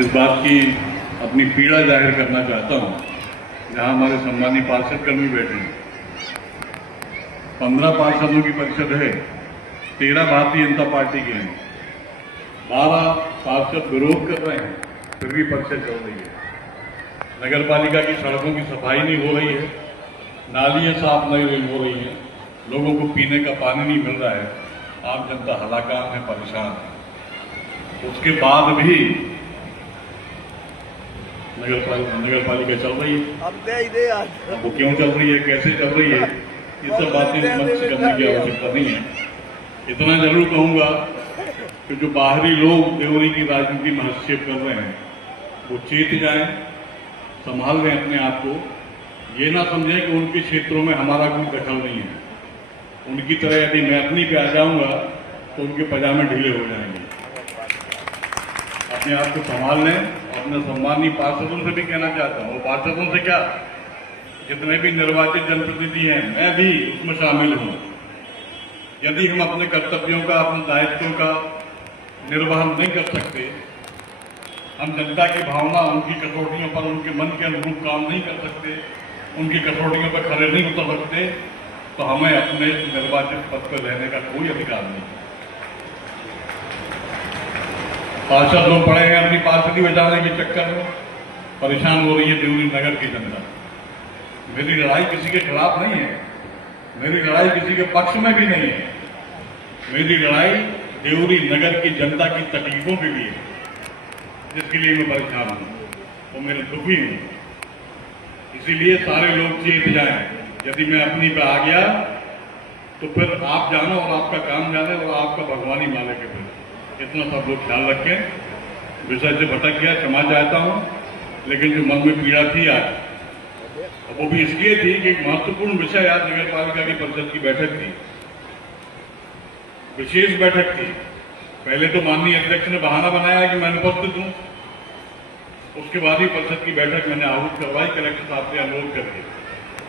इस बात की अपनी पीड़ा जाहिर करना चाहता हूं, जहां हमारे सम्मानित पार्षद कर्मी बैठे हैं। 15 पार्षदों की परिषद है, 13 भारतीय जनता पार्टी के हैं, 12 पार्षद विरोध कर रहे हैं, फिर भी परिषद चल रही है। नगर पालिका की सड़कों की सफाई नहीं हो रही है, नालियां साफ नहीं हो रही हैं, लोगों को पीने का पानी नहीं मिल रहा है, आम जनता हलाकान है, परेशान है। उसके बाद भी नगर पालिका चल रही है। वो क्यों चल रही है, कैसे चल रही है, ये सब बातें मंच से करने की आवश्यकता नहीं है। इतना जरूर कहूंगा कि जो बाहरी लोग देवरी की राजनीति में हस्तक्षेप कर रहे हैं वो चेत जाएं, संभाल लें अपने आप को। ये ना समझें कि उनके क्षेत्रों में हमारा कोई दखल नहीं है। उनकी तरह यदि मैं अपनी पे आ जाऊंगा तो उनके पजामे ढीले हो जाएंगे। अपने आप को संभाल लें। अपने सम्मानीय पार्षदों से भी कहना चाहता हूँ, पार्षदों से क्या, जितने भी निर्वाचित जनप्रतिनिधि हैं, मैं भी उसमें शामिल हूं। यदि हम अपने कर्तव्यों का, अपने दायित्वों का निर्वहन नहीं कर सकते, हम जनता की भावना, उनकी कसौटियों पर, उनके मन के अनुरूप काम नहीं कर सकते, उनकी कसौटियों पर खड़े नहीं उतर सकते, तो हमें अपने निर्वाचित पद पर रहने का कोई अधिकार नहीं। पार्षद लोग पड़े हैं अपनी पार्षदी बचाने के चक्कर में, परेशान हो रही है देवरी नगर की जनता। मेरी लड़ाई किसी के खिलाफ नहीं है, मेरी लड़ाई किसी के पक्ष में भी नहीं है। मेरी लड़ाई देवरी नगर की जनता की तकलीफों के लिए, जिसके लिए मैं परेशान हूं और मेरे दुखी हूं। इसीलिए सारे लोग चेत जाएं। यदि मैं अपनी पे आ गया तो फिर आप जानो और आपका काम जाने और आपका भगवानी माले के फिर। इतना सब लोग ख्याल रखें। विषय से भटक गया, क्षमा चाहता हूं, लेकिन जो मन में पीड़ा थी आज, वो भी इसलिए थी कि एक महत्वपूर्ण विषय आज नगर पालिका की परिषद की बैठक थी, विशेष बैठक थी। पहले तो माननीय अध्यक्ष ने बहाना बनाया कि मैं अनुपस्थित हूं, उसके बाद ही परिषद की बैठक मैंने आहूत करवाई कलेक्टर साहब से अनुरोध करके,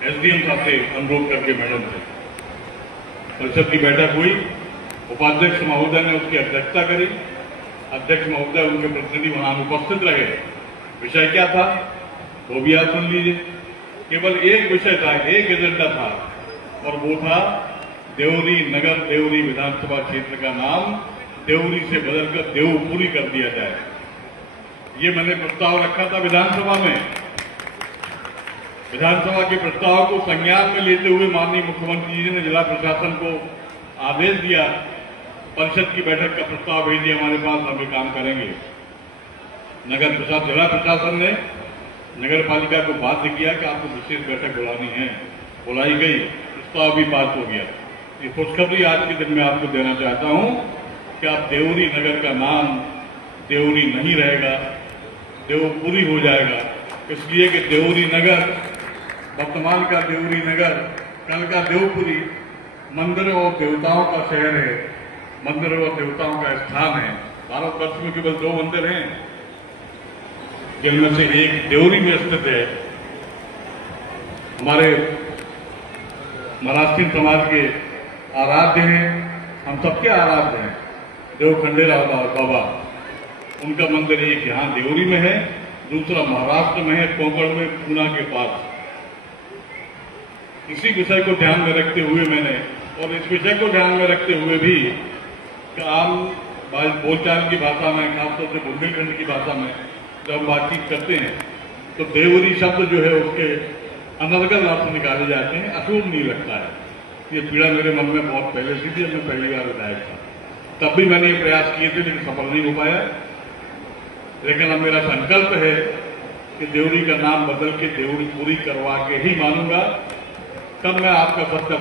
एसडीएम साहब से अनुरोध करके, मैडम से। परिषद की बैठक हुई, उपाध्यक्ष महोदय ने उसकी अध्यक्षता करी, अध्यक्ष महोदय उनके प्रतिनिधि वहां उपस्थित रहे। विषय क्या था वो भी आप सुन लीजिए। केवल एक विषय था, एक एजेंडा था, और वो था देवरी नगर, देवरी विधानसभा क्षेत्र का नाम देवरी से बदलकर देवपुरी कर दिया जाए। ये मैंने प्रस्ताव रखा था विधानसभा में। विधानसभा के प्रस्ताव को संज्ञान में लेते हुए माननीय मुख्यमंत्री जी ने जिला प्रशासन को आदेश दिया, परिषद की बैठक का प्रस्ताव भेजिए हमारे पास, हम ये काम करेंगे। जिला प्रशासन ने नगर पालिका को बाध्य किया कि आपको विशेष बैठक बुलानी है, बुलाई गई, प्रस्ताव भी पास हो गया। ये खुशखबरी आज के दिन में आपको देना चाहता हूं कि आप देवरी नगर का नाम देवरी नहीं रहेगा, देवपुरी हो जाएगा। इसलिए कि देवरी नगर, वर्तमान का देवरी नगर, कल का देवपुरी मंदिरों और देवताओं का शहर है, मंदिरों और देवताओं का स्थान है। भारतवर्ष में केवल 2 मंदिर हैं, जिनमें से एक देवरी में स्थित है। हमारे महाराष्ट्रीय समाज के आराध्य हैं, हम सबके आराध्य हैं, देवखंडेराव बाबा। उनका मंदिर एक यहाँ देवरी में है, दूसरा महाराष्ट्र में है, कोंकण में, पूना के पास। इसी विषय को ध्यान में रखते हुए मैंने, और इस विषय को ध्यान में रखते हुए भी कि आम बोलचाल की भाषा में, खासतौर से बुंदेलखंड की भाषा में जब बातचीत करते हैं तो देवरी शब्द जो है उसके अनर्गल अर्थ निकाले जाते हैं, अशुभ नहीं लगता है। ये पीड़ा मेरे मन में बहुत पहले से थी, मैं पहली बार विधायक था, तब भी मैंने ये प्रयास किए थे, लेकिन सफल नहीं हो पाया। लेकिन अब मेरा संकल्प है कि देवरी का नाम बदल के देवरी पूरी करवा के ही मानूंगा, तब मैं आपका सबका